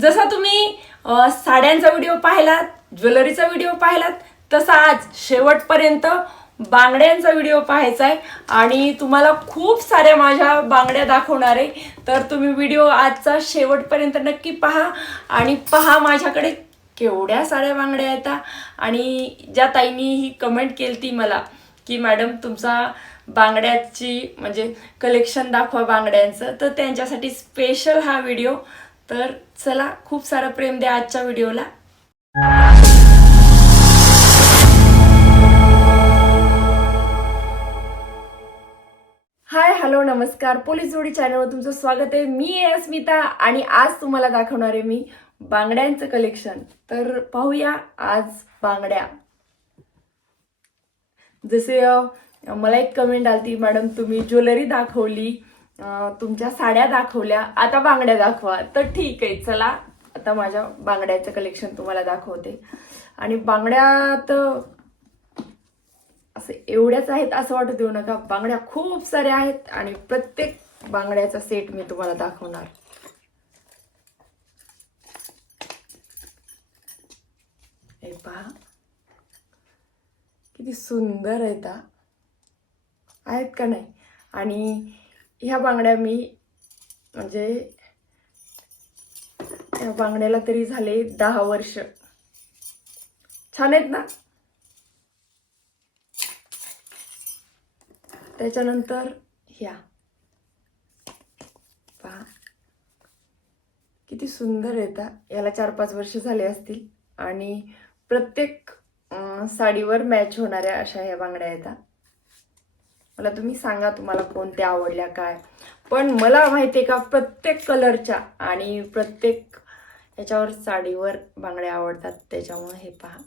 जसा तुम्ही साड्यांचा व्हिडिओ पाहिलात ज्वेलरीचा व्हिडिओ पाहिलात तसा आज शेवटपर्यंत बांगड्यांचा व्हिडिओ पाहायचा आहे. आणि तुम्हाला खूप साऱ्या माझ्या बांगड्या दाखवणार आहे. तर तुम्ही व्हिडिओ आजचा शेवटपर्यंत नक्की पहा. आणि पहा माझ्याकडे केवढ्या साऱ्या बांगड्या येतात आणि ज्या ताईंनी ही कमेंट केली ती मला की मॅडम तुमचा बांगड्याची म्हणजे कलेक्शन दाखवा बांगड्यांचं. तर त्यांच्यासाठी स्पेशल हा व्हिडिओ. तर चला खूप सारं प्रेम द्या आजच्या व्हिडिओला. हाय हॅलो नमस्कार. पोलीस जोडी चॅनलवर तुमचं स्वागत आहे. मी आहे अस्मिता आणि आज तुम्हाला दाखवणार आहे मी बांगड्यांचं कलेक्शन तर पाहूया आज बांगड्या. जसे मला एक कमेंट आलती मॅडम तुम्ही ज्वेलरी दाखवली तुमच्या साड्या दाखवल्या आता बांगड्या दाखवा. तर ठीक आहे चला. आता माझ्या बांगड्याचं कलेक्शन तुम्हाला दाखवते. आणि बांगड्यात असे एवढ्याच आहेत असं वाटू देऊ नका. बांगड्या खूप साऱ्या आहेत आणि प्रत्येक बांगड्याचा सेट मी तुम्हाला दाखवणार. हे पहा. किती सुंदर आहेत आहेत का नाही? आणि ह्या बांगड्या मी म्हणजे ह्या बांगड्याला तरी झाले दहा वर्ष. छान आहेत ना? त्याच्यानंतर ह्या. पहा. किती सुंदर येतात याला चार पाच वर्ष झाले असतील. आणि प्रत्येक साडीवर मॅच होणाऱ्या अशा ह्या बांगड्या येतात मला तुम्ही सांगा तुम्हाला कोणत्या आवडल्या काय. पण मला माहिती आहे का प्रत्येक कलरच्या आणि प्रत्येक याच्यावर साडीवर बांगड्या आवडतात. त्याच्यामुळे हे पहा.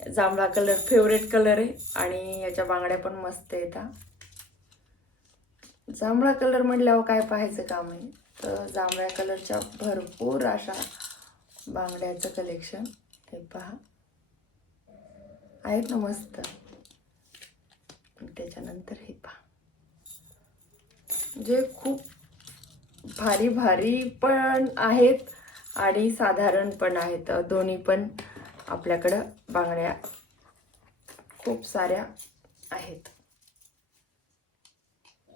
जांभळा कलर फेवरेट कलर आहे आणि याच्या बांगड्या पण मस्त येतात जांभळा कलर म्हटल्यावर काय पाहायचं काम आहे? तर जांभळ्या कलरच्या भरपूर अशा बांगड्याचं कलेक्शन हे पहा. आहेत ना मस्त. त्याच्यानंतर हे पहा. जे खूप भारी भारी पण आहेत आणि साधारण पण आहेत दोन्ही पण आपल्याकडं बांगड्या खूप साऱ्या आहेत.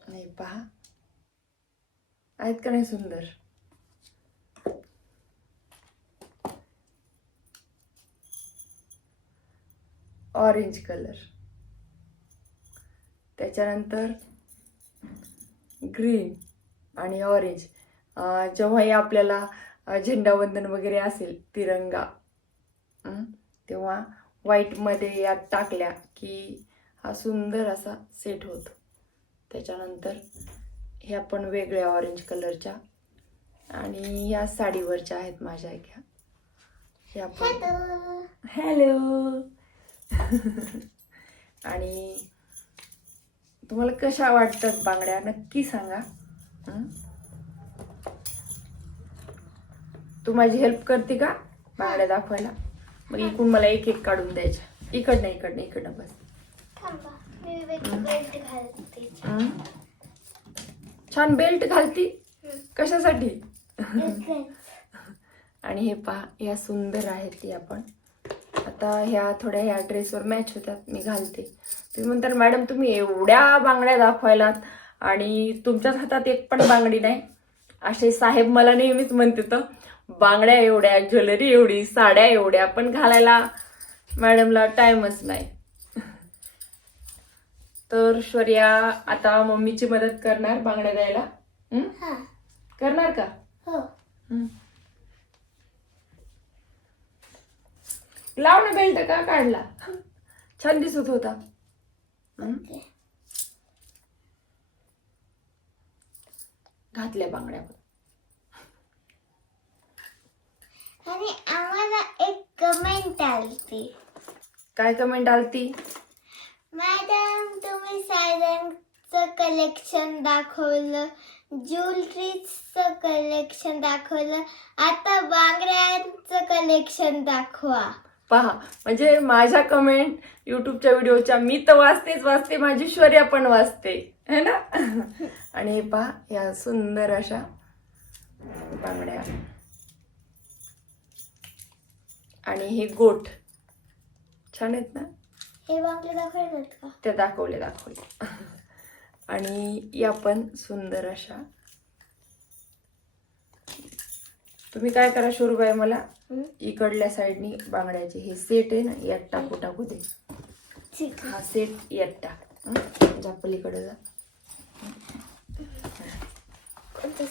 नाही पहा. आहेत का नाही सुंदर? Orange colour. त्याच्यानंतर ग्रीन आणि ऑरेंज जेव्हाही आपल्याला झेंडावंदन वगैरे असेल तिरंगा तेव्हा व्हाईटमध्ये यात टाकल्या की हा सुंदर असा सेट होतो. त्याच्यानंतर ह्या पण वेगळ्या ऑरेंज कलरच्या आणि ह्या साडीवरच्या आहेत माझ्या ह्या ह्या पण हॅलो आणि तुम्हाला कशा वाटतात बांगड्या? नक्की सांगा? तू माझी हेल्प करते का? बांगड्या दाखवायला? मग इकडून मला एक एक काढून द्यायच्या इकडनं इकडनं इकडनं बस? छान बेल्ट घालती? कशासाठी? आणि हे पहा ह्या सुंदर आहेत या पण आता ह्या थोड्या ह्या ड्रेसवर मॅच होतात. मी घालते. तुम्ही म्हणतात मॅडम तुम्ही एवढ्या बांगड्या दाखवायलात आणि तुमच्याच हातात एक पण बांगडी नाही. असे साहेब मला नेहमीच म्हणते तर बांगड्या एवढ्या ज्वेलरी एवढी साड्या एवढ्या पण घालायला मॅडमला टाइमच नाही. तर शौर्या आता मम्मीची मदत करणार बांगड्या द्यायला. करणार का? हो. हं. लाव ना बेल्ट का काढला? छान दिसत होता. हं? घातल्या बांगड्या पण. आणि आम्हाला एक कमेंट आलती. काय कमेंट आलती? मॅडम तुम्ही साड्यांचं कलेक्शन दाखवलं ज्वेलरीचं कलेक्शन दाखवलं. आता बांगड्यांचं कलेक्शन दाखवा. पहा म्हणजे माझ्या कमेंट युट्यूबच्या व्हिडिओच्या मी तर वाचतेच वाचते माझी शौर्या पण वाचते. है ना? आणि हे पहा या सुंदर अशा बांगड्या. आणि हे गोठ छान आहेत ना? हे बांगले दाखवतात का? ते दाखवले दाखवले. आणि या पण सुंदर अशा तुम्ही काय करा शोरूबाई मला? इकडल्या साईडनी बांगड्याचे हे सेट आहे ना यात टाकू टाकू दे हा सेट यात टाक हं? जा पलीकडे जा. कोणतं?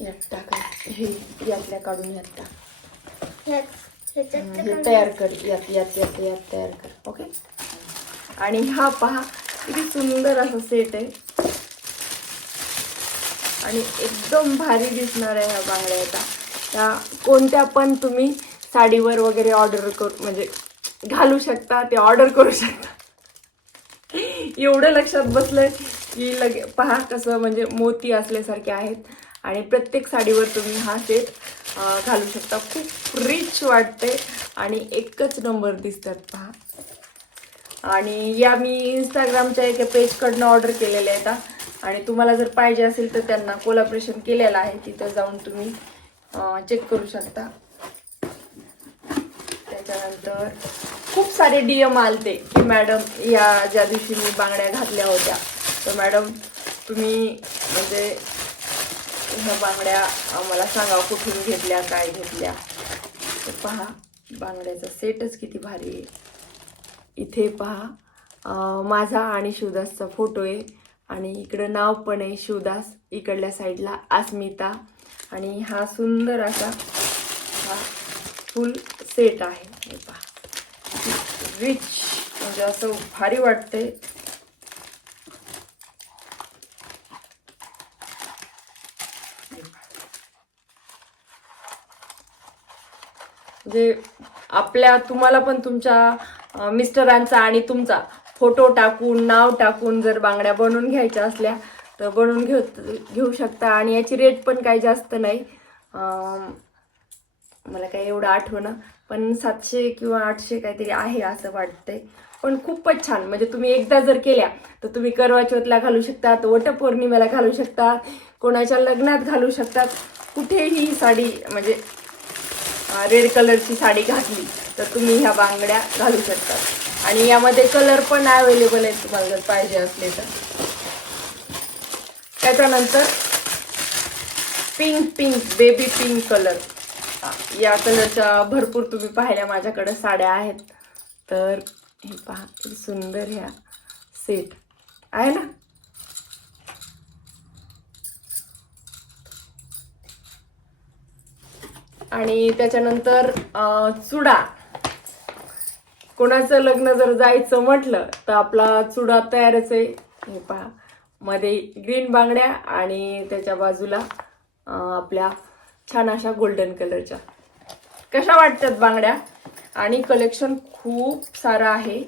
यात टाका हे यातल्या काढून यात टाक हं, तयार कर. यात यात यात यात तयार कर. ओके? आणि हा पहा किती सुंदर असा सेट आहे. आणि एकदम भारी दिसणार आहे ह्या बांगड्या आता. त्या कोणत्या पण तुम्ही साडीवर वगैरे ऑर्डर करू म्हणजे घालू शकता ते ऑर्डर करू शकता. एवढं लक्षात बसलंय की लगे पहा कसं म्हणजे मोती असल्यासारखे आहेत. आणि प्रत्येक साडीवर तुम्ही हा सेट घालू शकता. खूप रिच वाटते आणि एकच नंबर दिसतात पहा. आणि या मी इंस्टाग्रामच्या एका पेजकडनं ऑर्डर केलेल्या आहेत आणि तुम्हाला जर पाहिजे असेल तर त्यांना कोलॅबरेशन केलेलं आहे तिथं जाऊन तुम्ही चेक करू शकता. त्याच्यानंतर खूप सारे डी एम आलते की मॅडम या ज्या दिवशी मी बांगड्या घातल्या होत्या तर मॅडम तुम्ही म्हणजे ह्या बांगड्या मला सांगा कुठून घेतल्या काय घेतल्या. तर पहा बांगड्याचा सेटच किती भारी आहे. इथे पहा माझा आणि शिवदासचा फोटो आहे. आणि इकडं नाव पण आहे शिवदास इकडल्या साईडला अस्मिता. आणि हा सुंदर असा हा फुल सेट आहे. रिच म्हणजे असं भारी वाटते जे म्हणजे आपल्या तुम्हाला पण तुमच्या मिस्टरांचा आणि तुमचा फोटो टाकून नाव टाकून जर बांगड्या बनवून घ्यायच्या असल्या तर बनवून घेऊ घेऊ शकता. आणि याची रेट पण काही जास्त नाही. मला काही एवढं आठवणं. पण सातशे किंवा आठशे काहीतरी आहे असं वाटतंय. पण खूपच छान. म्हणजे तुम्ही एकदा जर केल्या तर तुम्ही करवा चौथला घालू शकतात वटपौर्णिमेला घालू शकतात कोणाच्या लग्नात घालू शकतात कुठेही ही साडी म्हणजे रेड कलरची साडी घातली तर तुम्ही ह्या बांगड्या घालू शकतात आणि यामध्ये कलर पण अवेलेबल आहेत तुम्हाला जर पाहिजे असले तर. त्याच्यानंतर pink pink baby pink colour या कलरच्या भरपूर तुम्ही पाहिल्या माझ्याकडे साड्या आहेत. तर हे पहा सुंदर ह्या सेट आहे ना? आणि त्याच्यानंतर चुडा. कोणाचं लग्न जर जायचं म्हटलं तर आपला चुडा तयारच आहे. हे पहा. मध्ये ग्रीन बांगड्या आणि त्याच्या बाजूला आपल्या छान अशा गोल्डन कलरच्या कशा वाटतात बांगड्या? आणि कलेक्शन खूप सारं आहे.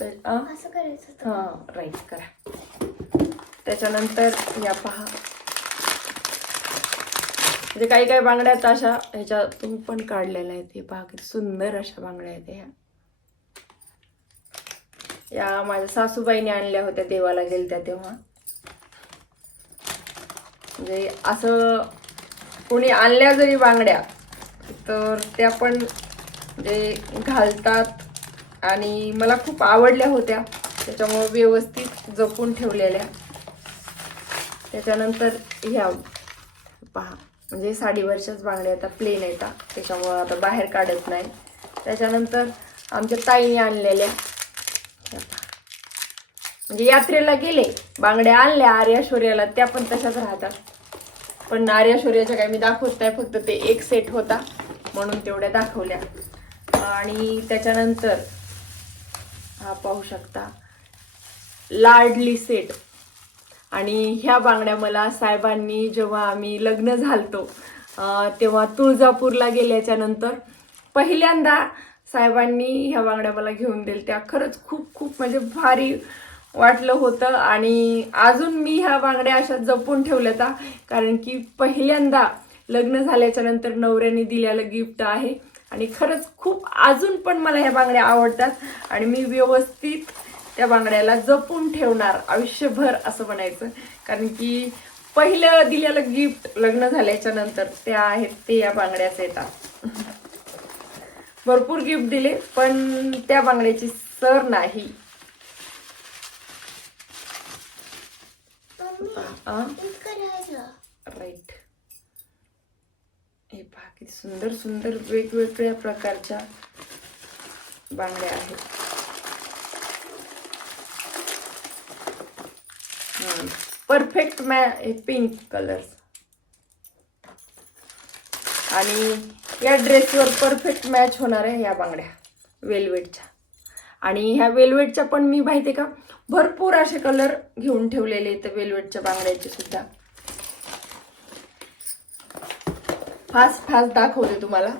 तर करायचं. हा राईट करा. त्याच्यानंतर या पहा. म्हणजे काही काही बांगड्या आहेत अशा ह्याच्यातून पण काढलेल्या आहेत. हे पहा किती सुंदर अशा बांगड्या आहेत ह्या. या माझ्या सासूबाईने आणल्या होत्या देवाला गेलत्या तेव्हा. म्हणजे असं कोणी आणल्या जरी बांगड्या तर त्या पण म्हणजे घालतात आणि मला खूप आवडल्या होत्या. त्याच्यामुळे व्यवस्थित जपून ठेवलेल्या. त्याच्यानंतर ह्या पहा. म्हणजे साडीवरच्याच बांगड्या आता प्लेन आहेत त्याच्यामुळं आता बाहेर काढत नाही. त्याच्यानंतर आमच्या ताईने आणलेल्या म्हणजे यात्रेला गेले बांगड्या आणल्या आर्याश्वर्याला त्या पण तशाच राहतात. पण आर्याश्वर्याच्या काही मी दाखवत नाही फक्त ते एक सेट होता म्हणून तेवढ्या दाखवल्या. आणि त्याच्यानंतर हा पाहू शकता लाडली सेट आणि ह्या बांगड्या मला साहेबांनी जेव्हा आम्ही लग्न झालतो तेव्हा तुळजापूरला गेल्याच्यानंतर पहिल्यांदा साहेबांनी ह्या बांगड्या मला घेऊन दिल त्या खरंच खूप खूप म्हणजे भारी वाटलं होतं आणि अजून मी ह्या बांगड्या अशा जपून ठेवल्या कारण की पहिल्यांदा लग्न झाल्याच्यानंतर नवऱ्याने दिलेलं गिफ्ट आहे. आणि खरंच खूप अजून पण मला ह्या बांगड्या आवडतात आणि मी व्यवस्थित त्या बांगड्याला जपून ठेवणार आयुष्यभर असं म्हणायचं. कारण की पहिलं दिलेलं गिफ्ट लग्न झाल्याच्यानंतर त्या आहेत ते या बांगड्याच येतात भरपूर गिफ्ट दिले पण त्या बांगड्याची सर नाही. राईट हे पहा किती सुंदर सुंदर वेगवेगळ्या प्रकारच्या बांगड्या आहेत. परफेक्ट मॅ हे पिंक कलर आणि या ड्रेसवर परफेक्ट मॅच होणार आहे ह्या बांगड्या वेलवेटच्या आणि ह्या वेलवेटच्या पण मी माहिती आहे का भरपूर असे कलर घेऊन ठेवलेले आहेत वेलवेटच्या बांगड्याचे सुद्धा. फास्ट फास्ट दाखवते तुम्हाला.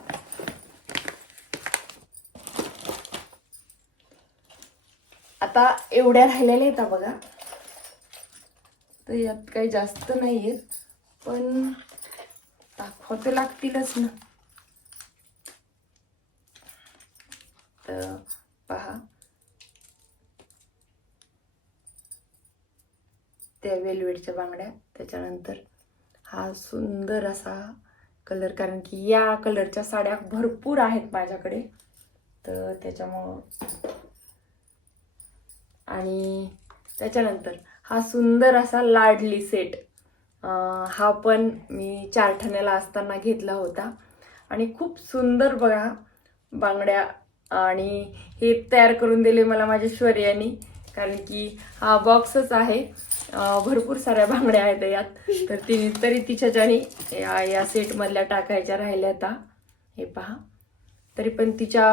आता एवढ्या राहिलेल्या आहेत बघा. तर यात काही जास्त नाही आहेत पण दाखवते लागतीलच ना. तर पहा. त्या वेलवेटच्या बांगड्या. त्याच्यानंतर हा सुंदर असा कलर कारण की या कलरच्या साड्या भरपूर आहेत माझ्याकडे. तर त्याच्यामुळं आणि त्याच्यानंतर हा सुंदर असा लाडली सेट. हा पण मी चारठाण्याला असताना घेतला होता. आणि खूप सुंदर बघा बांगड्या आणि हे तयार करून दिले मला माझ्या शौर्यानी कारण की हा बॉक्सच आहे. भरपूर साऱ्या बांगड्या आहेत यात. तर तिने तरी तिच्या ज्याने या या सेटमधल्या टाकायच्या राहिल्या आता. हे पहा. तरी पण तिच्या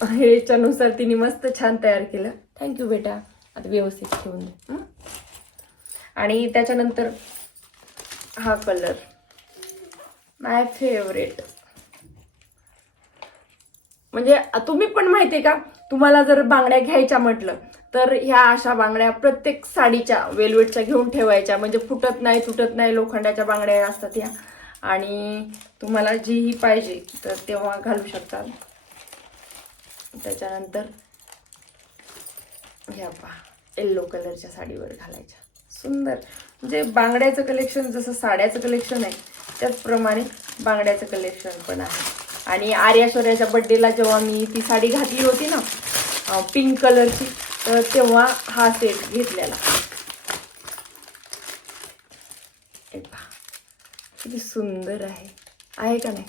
ह्याच्यानुसार तिने मस्त छान तयार केलं. थँक्यू बेटा. आता व्यवस्थित ठेवून दे. आणि त्याच्यानंतर हा कलर माय फेवरेट म्हणजे तुम्ही पण माहिती आहे का? तुम्हाला जर बांगड्या घ्यायच्या म्हटलं तर ह्या अशा बांगड्या प्रत्येक साडीच्या वेलवेटच्या घेऊन ठेवायच्या. म्हणजे फुटत नाही तुटत नाही लोखंडाच्या बांगड्या असतात ह्या. आणि तुम्हाला जीही पाहिजे तर तेव्हा घालू शकतात त्याच्यानंतर ह्या पहा. येल्लो कलरच्या साडीवर घालायच्या. सुंदर. म्हणजे बांगड्याचं कलेक्शन जसं साड्याचं कलेक्शन आहे त्याचप्रमाणे बांगड्याचं कलेक्शन पण आहे. आणि आर्याश्वर्याच्या बड्डेला जेव्हा मी ती साडी घातली होती ना पिंक कलरची तर तेव्हा हा सेट घेतलेला. हे पहा. किती सुंदर आहे. आहे का नाही?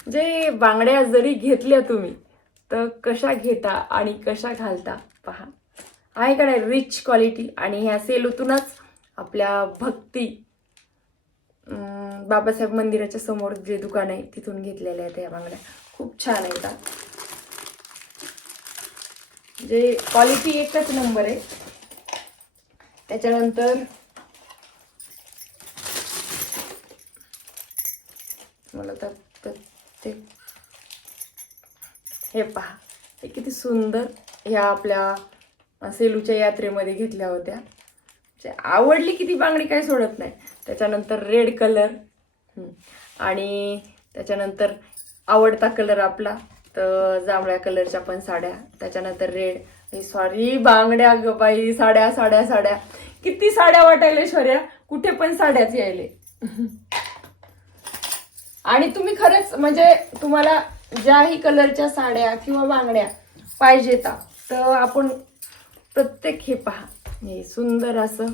म्हणजे बांगड्या जरी घेतल्या तुम्ही तर कशा घेता आणि कशा घालता पहा. आहे का नाही रिच क्वालिटी आणि ह्या सेलूतूनच आपल्या भक्ती बाबासाहेब मंदिराच्या समोर जे दुकान आहे तिथून घेतलेल्या आहेत ह्या बांगड्या. खूप छान आहेत जे म्हणजे क्वालिटी एकच नंबर आहे. त्याच्यानंतर मला तर ते हे पहा. हे किती सुंदर ह्या आपल्या सेलूच्या यात्रेमध्ये घेतल्या होत्या. म्हणजे आवडली आवडली ती बांगडी काय सोडत नाही. त्याच्यानंतर रेड कलर आणि त्याच्यानंतर आवडता कलर आपला तर जांभळ्या कलरच्या पण साड्या त्याच्यानंतर रेड सॉरी बांगड्या ग बाई साड्या साड्या साड्या. किती साड्या वाटायले शौर्या. कुठे पण साड्याच यायले. आणि तुम्ही खरंच म्हणजे तुम्हाला ज्याही कलरच्या साड्या किंवा बांगड्या पाहिजेता तर आपण प्रत्येक हे पहा. हे सुंदर असं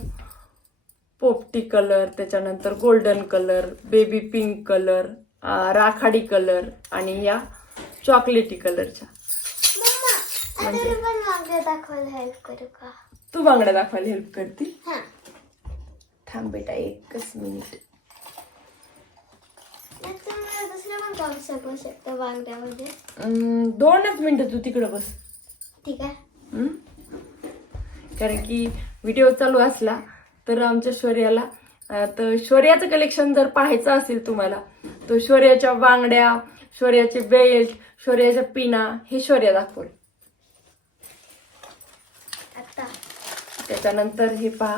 पोपटी कलर त्याच्यानंतर golden colour baby pink colour राखाडी कलर आणि या चॉकलेटी कलरच्या. दाखवायला हेल्प करू का? तू बांगड्या दाखवायला हेल्प करते? हा. थांब बेटा एकच मिनिट शकतो बांगड्यामध्ये दोनच मिनिटं तू तिकडं बस. ठीक आहे? कारण की व्हिडिओ चालू असला तर आमच्या शौर्याला तर शौर्याचं कलेक्शन जर पाहायचं असेल तुम्हाला तर शौर्याच्या बांगड्या शौर्याचे बेल्ट शौर्याच्या पिना हे शौर्य दाखवल. त्याच्यानंतर हे पहा.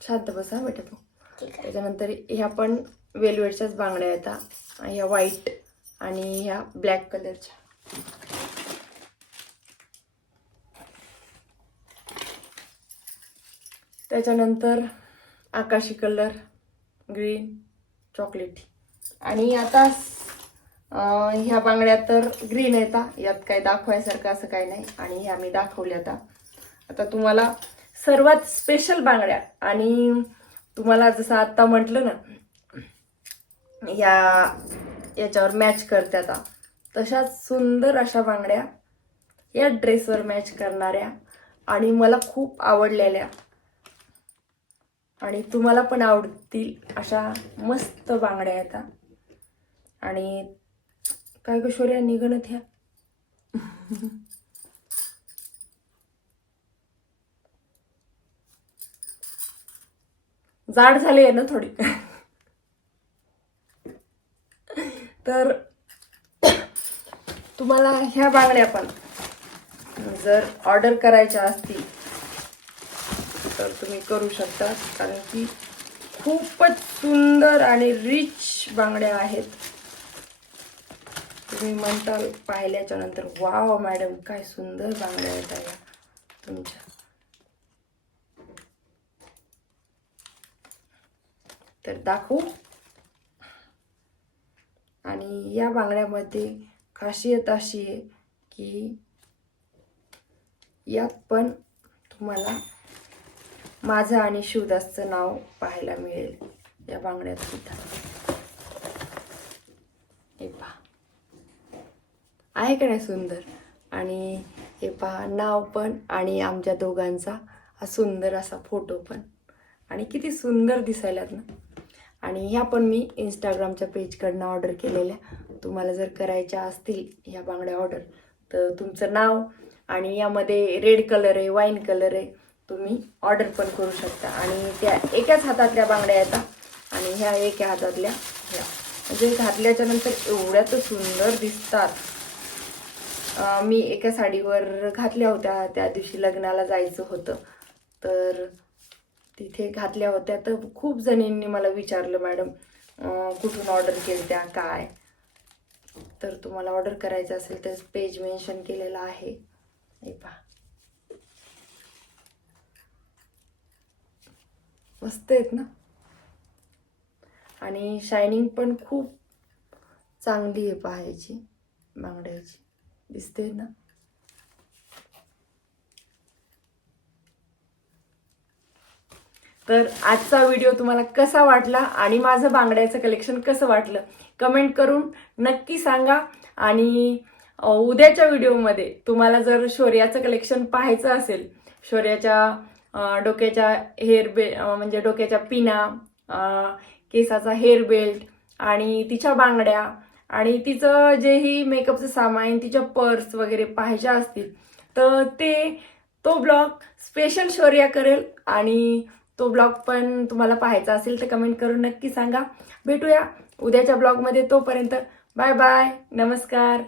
शांत बसा बेटा तू. त्याच्यानंतर ह्या पण वेलवेटच्याच बांगड्या येतात ह्या व्हाईट आणि ह्या ब्लॅक कलरच्या त्याच्यानंतर आकाशी कलर ग्रीन चॉकलेट. आणि आता ह्या बांगड्या तर ग्रीन येतात यात काय दाखवायसारखं असं काही नाही. आणि ह्या मी दाखवल्या आता. आता तुम्हाला सर्वात स्पेशल बांगड्या. आणि तुम्हाला जसं आत्ता म्हटलं ना या याच्यावर मॅच करते आता तशाच सुंदर अशा बांगड्या या ड्रेसवर मॅच करणाऱ्या आणि मला खूप आवडलेल्या. आणि तुम्हाला पण आवडतील अशा मस्त बांगड्या येतात आणि काय कशोऱ्या निघणत ह्या जाड झाली आहे ना थोडी. तर तुम्हाला ह्या बांगड्या पण जर ऑर्डर करायच्या असतील तर तुम्ही करू शकता कारण की खूपच सुंदर आणि रिच बांगड्या आहेत. तुम्ही म्हणताल पाहिल्याच्या नंतर वाव मॅडम काय सुंदर बांगड्या आहेत या तुमच्या. तर दाखवू. आणि या बांगड्यामध्ये खासियत अशी आहे की यात पण तुम्हाला माझं आणि शिवदासचं नाव पाहायला मिळेल या बांगड्यात सुद्धा. हे पहा. आहे का नाही सुंदर? आणि हे पहा नाव पण आणि आमच्या दोघांचा हा सुंदर असा फोटो पण. आणि किती सुंदर दिसायलात ना. आणि ह्या पण मी इंस्टाग्रामच्या पेजकडनं ऑर्डर केलेल्या. तुम्हाला जर करायच्या असतील ह्या बांगड्या ऑर्डर तर तुमचं नाव आणि यामध्ये रेड कलर आहे वाईन कलर आहे तुम्ही ऑर्डर पण करू शकता. आणि त्या एकाच हातातल्या बांगड्या येतात. आणि ह्या एका हातातल्या ह्या. म्हणजे घातल्याच्या नंतर एवढ्या तर सुंदर दिसतात. मी एका साडीवर घातल्या होत्या. त्या दिवशी लग्नाला जायचं होतं. तर तिथे घातल्या होत्या. तर खूप जणींनी मला विचारलं मॅडम कुठून ऑर्डर केली त्या काय? तर तुम्हाला ऑर्डर करायचं असेल तर पेज मेन्शन केलेलं आहे. हे पहा. मस्त आहेत ना. आणि शायनिंग पण खूप चांगली आहे पाहायची बांगड्याची. दिसते ना. तर आजचा व्हिडिओ तुम्हाला कसा वाटला आणि माझं बांगड्याचं कलेक्शन कसं वाटलं कमेंट करून नक्की सांगा. आणि उद्याच्या व्हिडिओमध्ये तुम्हाला जर शौर्याचं कलेक्शन पाहायचं असेल शौर्याच्या डोक्याच्या हेअर बे म्हणजे डोक्याच्या पिना केसाचा हेअर बेल्ट आणि तिच्या बांगड्या आणि तिचं जेही मेकअपचं सामान तिच्या पर्स वगैरे पाहायच्या असतील तर ते तो ब्लॉग स्पेशल शौर्या करेल आणि तो ब्लॉग पण तुम्हाला पाहायचा असेल तर कमेंट करून नक्की सांगा. भेटूया उद्याच्या ब्लॉगमध्ये तोपर्यंत. बाय बाय नमस्कार.